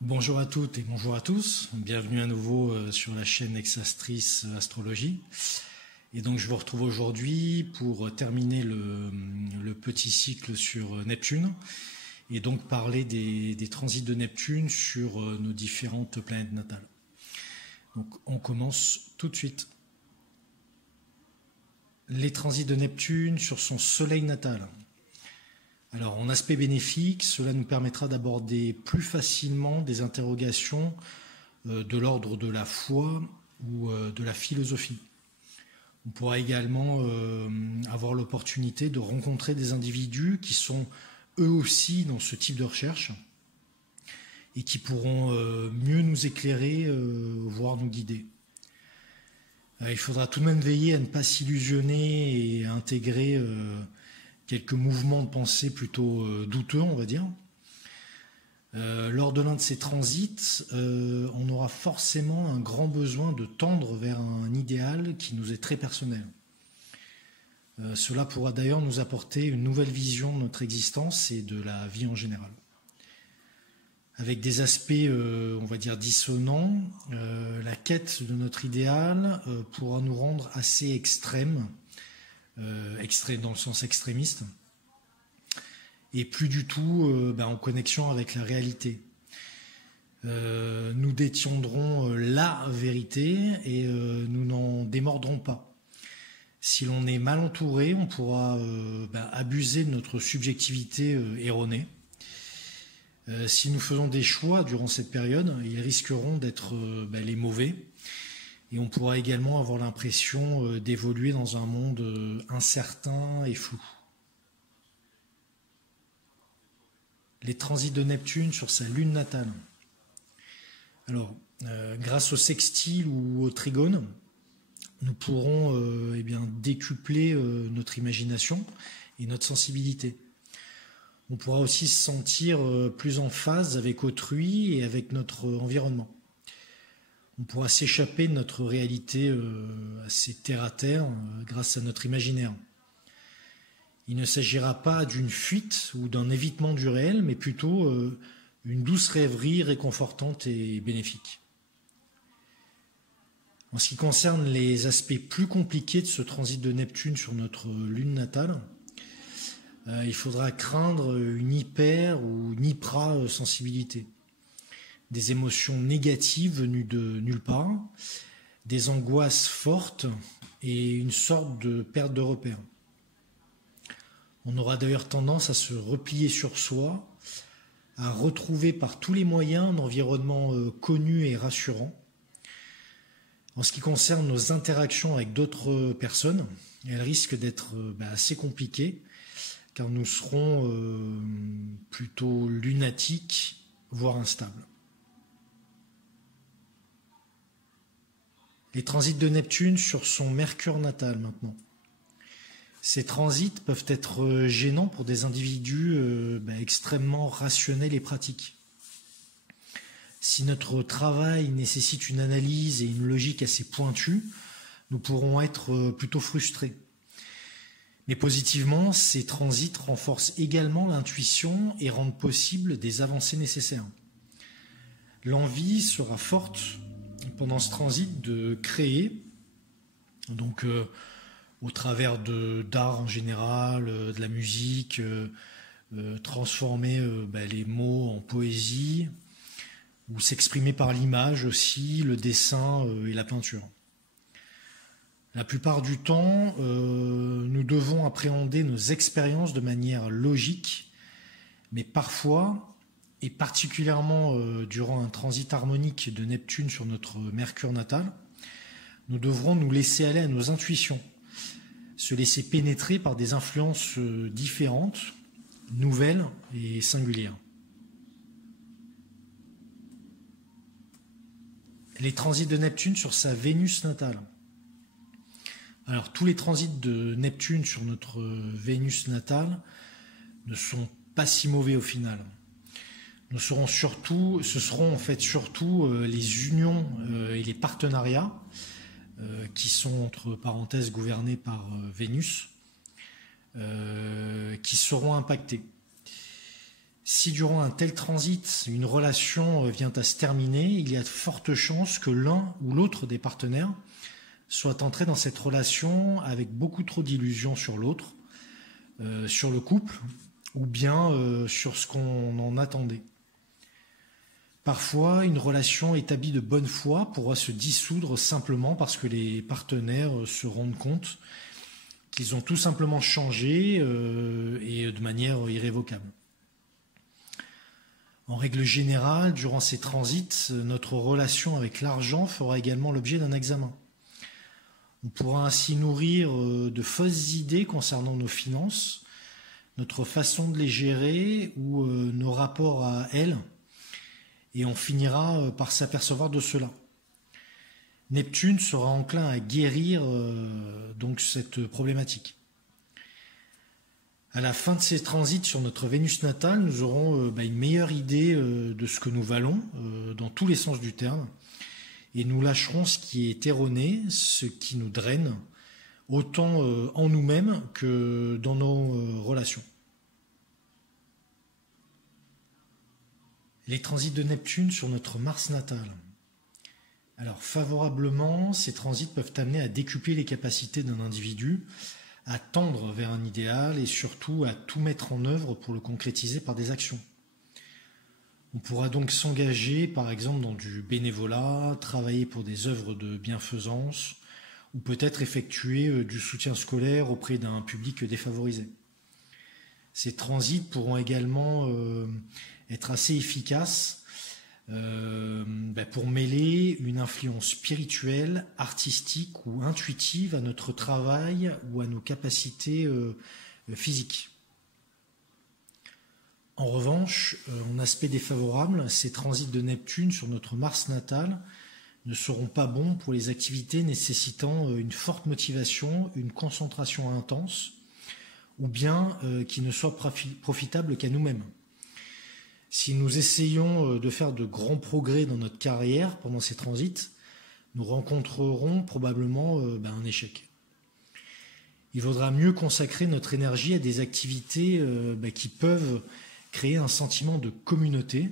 Bonjour à toutes et bonjour à tous, bienvenue à nouveau sur la chaîne Exastris Astrologie. Et donc je vous retrouve aujourd'hui pour terminer le petit cycle sur Neptune et donc parler des transits de Neptune sur nos différentes planètes natales. Donc on commence tout de suite. Les transits de Neptune sur son soleil natal. Alors, en aspect bénéfique, cela nous permettra d'aborder plus facilement des interrogations de l'ordre de la foi ou de la philosophie. On pourra également avoir l'opportunité de rencontrer des individus qui sont eux aussi dans ce type de recherche et qui pourront mieux nous éclairer, voire nous guider. Il faudra tout de même veiller à ne pas s'illusionner et à intégrer quelques mouvements de pensée plutôt douteux, on va dire. Lors de l'un de ces transits, on aura forcément un grand besoin de tendre vers un idéal qui nous est très personnel. Cela pourra d'ailleurs nous apporter une nouvelle vision de notre existence et de la vie en général. Avec des aspects, on va dire, dissonants, la quête de notre idéal pourra nous rendre assez extrêmes, dans le sens extrémiste, et plus du tout en connexion avec la réalité. Nous détiendrons la vérité et nous n'en démordrons pas. Si l'on est mal entouré, on pourra abuser de notre subjectivité erronée. Si nous faisons des choix durant cette période, ils risqueront d'être les mauvais. Et on pourra également avoir l'impression d'évoluer dans un monde incertain et flou. Les transits de Neptune sur sa lune natale. Alors, grâce au sextile ou au trigone, nous pourrons décupler notre imagination et notre sensibilité. On pourra aussi se sentir plus en phase avec autrui et avec notre environnement. On pourra s'échapper de notre réalité assez terre-à-terre grâce à notre imaginaire. Il ne s'agira pas d'une fuite ou d'un évitement du réel, mais plutôt une douce rêverie réconfortante et bénéfique. En ce qui concerne les aspects plus compliqués de ce transit de Neptune sur notre lune natale, il faudra craindre une hyper ou une hyprasensibilité. Des émotions négatives venues de nulle part, des angoisses fortes et une sorte de perte de repère. On aura d'ailleurs tendance à se replier sur soi, à retrouver par tous les moyens un environnement connu et rassurant. En ce qui concerne nos interactions avec d'autres personnes, elles risquent d'être assez compliquées, car nous serons plutôt lunatiques, voire instables. Les transits de Neptune sur son Mercure natal maintenant. Ces transits peuvent être gênants pour des individus extrêmement rationnels et pratiques. Si notre travail nécessite une analyse et une logique assez pointues, nous pourrons être plutôt frustrés. Mais positivement, ces transits renforcent également l'intuition et rendent possible des avancées nécessaires. L'envie sera forte pendant ce transit de créer, donc au travers d'art en général, de la musique, transformer les mots en poésie, ou s'exprimer par l'image aussi, le dessin et la peinture. La plupart du temps, nous devons appréhender nos expériences de manière logique, mais parfois, et particulièrement durant un transit harmonique de Neptune sur notre Mercure natal, nous devrons nous laisser aller à nos intuitions, se laisser pénétrer par des influences différentes, nouvelles et singulières. Les transits de Neptune sur sa Vénus natale. Alors, tous les transits de Neptune sur notre Vénus natale ne sont pas si mauvais au final. Ce seront en fait surtout les unions et les partenariats qui sont entre parenthèses gouvernés par Vénus, qui seront impactés. Si durant un tel transit, une relation vient à se terminer, il y a de fortes chances que l'un ou l'autre des partenaires soit entré dans cette relation avec beaucoup trop d'illusions sur l'autre, sur le couple, ou bien sur ce qu'on en attendait. Parfois, une relation établie de bonne foi pourra se dissoudre simplement parce que les partenaires se rendent compte qu'ils ont tout simplement changé et de manière irrévocable. En règle générale, durant ces transits, notre relation avec l'argent fera également l'objet d'un examen. On pourra ainsi nourrir de fausses idées concernant nos finances, notre façon de les gérer ou nos rapports à elles, et on finira par s'apercevoir de cela. Neptune sera enclin à guérir donc cette problématique. À la fin de ces transits sur notre Vénus natale, nous aurons une meilleure idée de ce que nous valons dans tous les sens du terme, et nous lâcherons ce qui est erroné, ce qui nous draine, autant en nous-mêmes que dans nos relations. Les transits de Neptune sur notre Mars natal. Alors favorablement, ces transits peuvent amener à décupler les capacités d'un individu, à tendre vers un idéal et surtout à tout mettre en œuvre pour le concrétiser par des actions. On pourra donc s'engager par exemple dans du bénévolat, travailler pour des œuvres de bienfaisance ou peut-être effectuer du soutien scolaire auprès d'un public défavorisé. Ces transits pourront également être assez efficaces pour mêler une influence spirituelle, artistique ou intuitive à notre travail ou à nos capacités physiques. En revanche, en aspect défavorable, ces transits de Neptune sur notre Mars natal ne seront pas bons pour les activités nécessitant une forte motivation, une concentration intense, ou bien qui ne soient profitables qu'à nous-mêmes. Si nous essayons de faire de grands progrès dans notre carrière pendant ces transits, nous rencontrerons probablement un échec. Il vaudra mieux consacrer notre énergie à des activités qui peuvent créer un sentiment de communauté.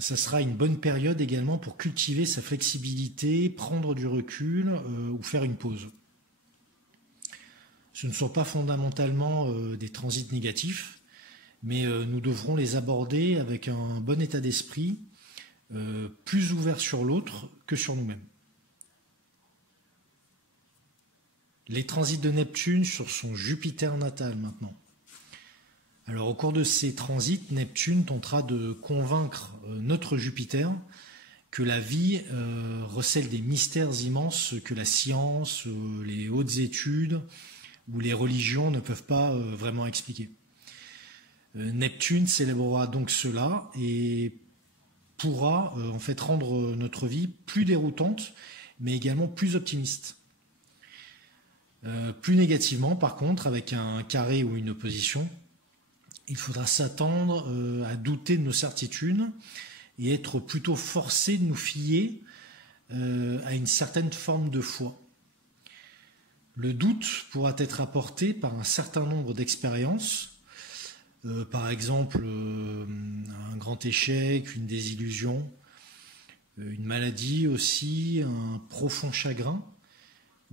Ça sera une bonne période également pour cultiver sa flexibilité, prendre du recul ou faire une pause. Ce ne sont pas fondamentalement des transits négatifs, mais nous devrons les aborder avec un bon état d'esprit, plus ouvert sur l'autre que sur nous-mêmes. Les transits de Neptune sur son Jupiter natal maintenant. Alors au cours de ces transits, Neptune tentera de convaincre notre Jupiter que la vie recèle des mystères immenses que la science, les hautes études ou les religions ne peuvent pas vraiment expliquer. Neptune célébrera donc cela et pourra en fait rendre notre vie plus déroutante, mais également plus optimiste. Plus négativement, par contre, avec un carré ou une opposition, il faudra s'attendre à douter de nos certitudes et être plutôt forcé de nous fier à une certaine forme de foi. Le doute pourra être apporté par un certain nombre d'expériences, par exemple un grand échec, une désillusion, une maladie aussi, un profond chagrin,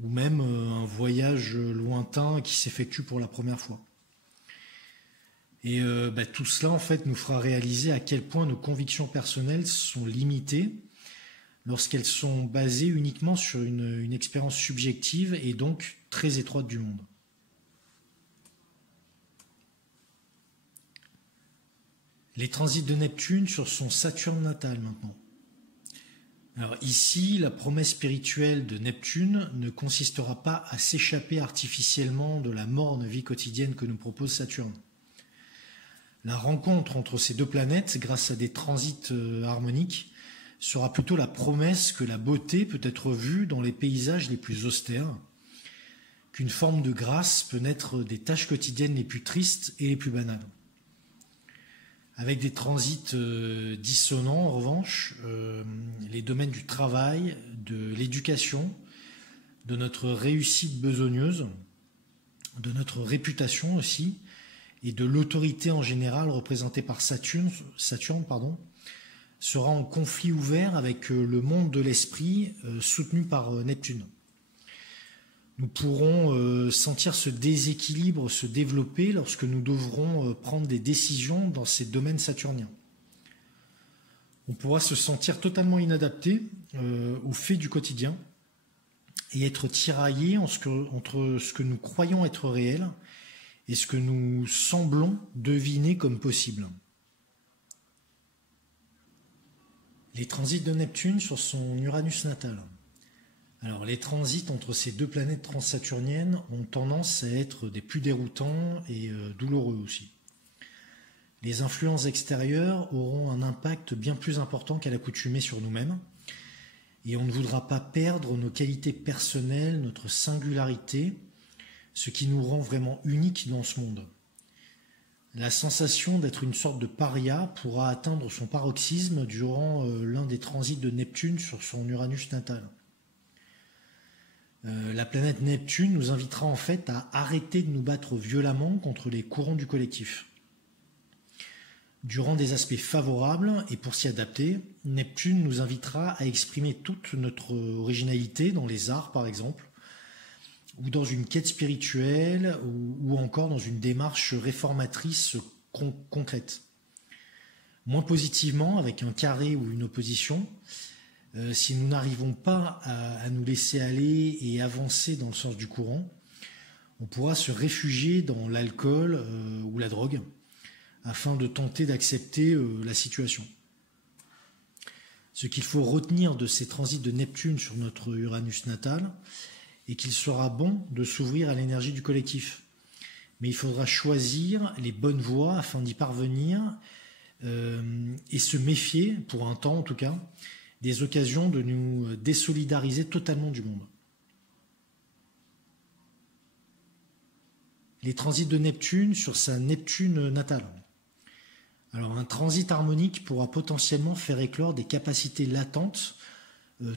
ou même un voyage lointain qui s'effectue pour la première fois. Et tout cela en fait nous fera réaliser à quel point nos convictions personnelles sont limitées lorsqu'elles sont basées uniquement sur une expérience subjective et donc très étroite du monde. Les transits de Neptune sur son Saturne natal maintenant. Alors ici, la promesse spirituelle de Neptune ne consistera pas à s'échapper artificiellement de la morne vie quotidienne que nous propose Saturne. La rencontre entre ces deux planètes, grâce à des transits harmoniques, sera plutôt la promesse que la beauté peut être vue dans les paysages les plus austères, qu'une forme de grâce peut naître des tâches quotidiennes les plus tristes et les plus banales. Avec des transits dissonants, en revanche, les domaines du travail, de l'éducation de notre réussite besogneuse, de notre réputation aussi, et de l'autorité en général représentée par Saturne, sera en conflit ouvert avec le monde de l'esprit soutenu par Neptune. Nous pourrons sentir ce déséquilibre se développer lorsque nous devrons prendre des décisions dans ces domaines saturniens. On pourra se sentir totalement inadapté aux faits du quotidien et être tiraillé entre ce que nous croyons être réel et ce que nous semblons deviner comme possible. Les transits de Neptune sur son Uranus natal. Alors, les transits entre ces deux planètes transsaturniennes ont tendance à être des plus déroutants et douloureux aussi. Les influences extérieures auront un impact bien plus important qu'à l'accoutumée sur nous-mêmes, et on ne voudra pas perdre nos qualités personnelles, notre singularité, ce qui nous rend vraiment uniques dans ce monde. La sensation d'être une sorte de paria pourra atteindre son paroxysme durant l'un des transits de Neptune sur son Uranus natal. La planète Neptune nous invitera en fait à arrêter de nous battre violemment contre les courants du collectif. Durant des aspects favorables et pour s'y adapter, Neptune nous invitera à exprimer toute notre originalité dans les arts par exemple, ou dans une quête spirituelle, ou encore dans une démarche réformatrice concrète. Moins positivement, avec un carré ou une opposition, si nous n'arrivons pas à nous laisser aller et avancer dans le sens du courant, on pourra se réfugier dans l'alcool ou la drogue afin de tenter d'accepter la situation. Ce qu'il faut retenir de ces transits de Neptune sur notre Uranus natal est qu'il sera bon de s'ouvrir à l'énergie du collectif. Mais il faudra choisir les bonnes voies afin d'y parvenir et se méfier, pour un temps en tout cas, des occasions de nous désolidariser totalement du monde. Les transits de Neptune sur sa Neptune natale. Alors un transit harmonique pourra potentiellement faire éclore des capacités latentes,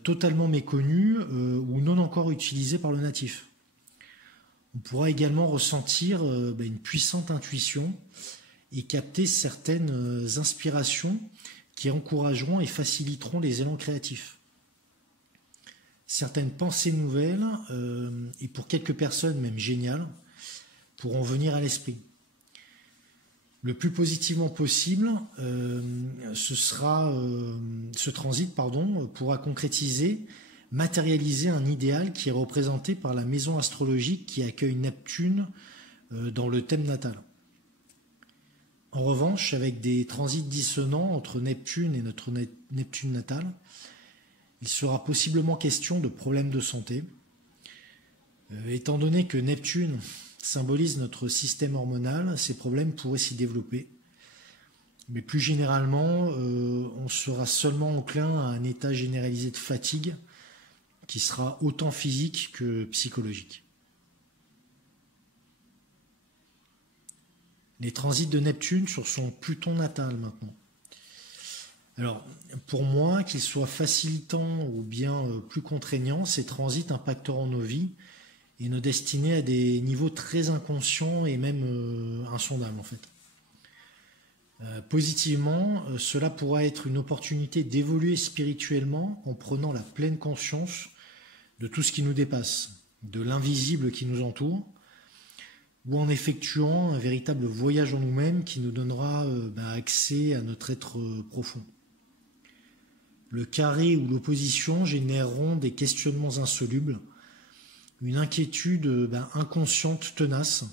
totalement méconnues ou non encore utilisées par le natif. On pourra également ressentir une puissante intuition et capter certaines inspirations qui encourageront et faciliteront les élans créatifs. Certaines pensées nouvelles, et pour quelques personnes même géniales, pourront venir à l'esprit. Le plus positivement possible, ce transit pourra concrétiser, matérialiser un idéal qui est représenté par la maison astrologique qui accueille Neptune dans le thème natal. En revanche, avec des transits dissonants entre Neptune et notre Neptune natal, il sera possiblement question de problèmes de santé. Étant donné que Neptune symbolise notre système hormonal, ces problèmes pourraient s'y développer. Mais plus généralement, on sera seulement enclin à un état généralisé de fatigue qui sera autant physique que psychologique. Les transits de Neptune sur son Pluton natal maintenant. Alors, pour moi, qu'ils soient facilitants ou bien plus contraignants, ces transits impacteront nos vies et nos destinées à des niveaux très inconscients et même insondables en fait. Positivement, cela pourra être une opportunité d'évoluer spirituellement en prenant la pleine conscience de tout ce qui nous dépasse, de l'invisible qui nous entoure, ou en effectuant un véritable voyage en nous-mêmes qui nous donnera accès à notre être profond. Le carré ou l'opposition généreront des questionnements insolubles, une inquiétude inconsciente tenace,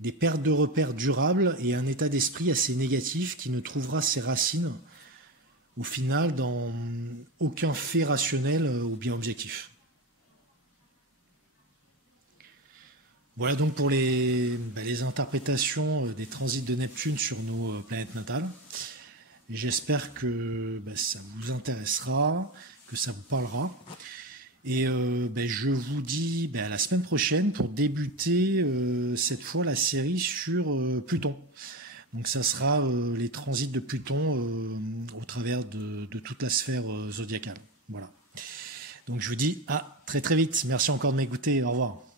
des pertes de repères durables et un état d'esprit assez négatif qui ne trouvera ses racines au final dans aucun fait rationnel ou bien objectif. Voilà donc pour les interprétations des transits de Neptune sur nos planètes natales. J'espère que ça vous intéressera, que ça vous parlera. Et je vous dis à la semaine prochaine pour débuter cette fois la série sur Pluton. Donc ça sera les transits de Pluton au travers de toute la sphère zodiacale. Voilà. Donc je vous dis à très très vite. Merci encore de m'écouter. Au revoir.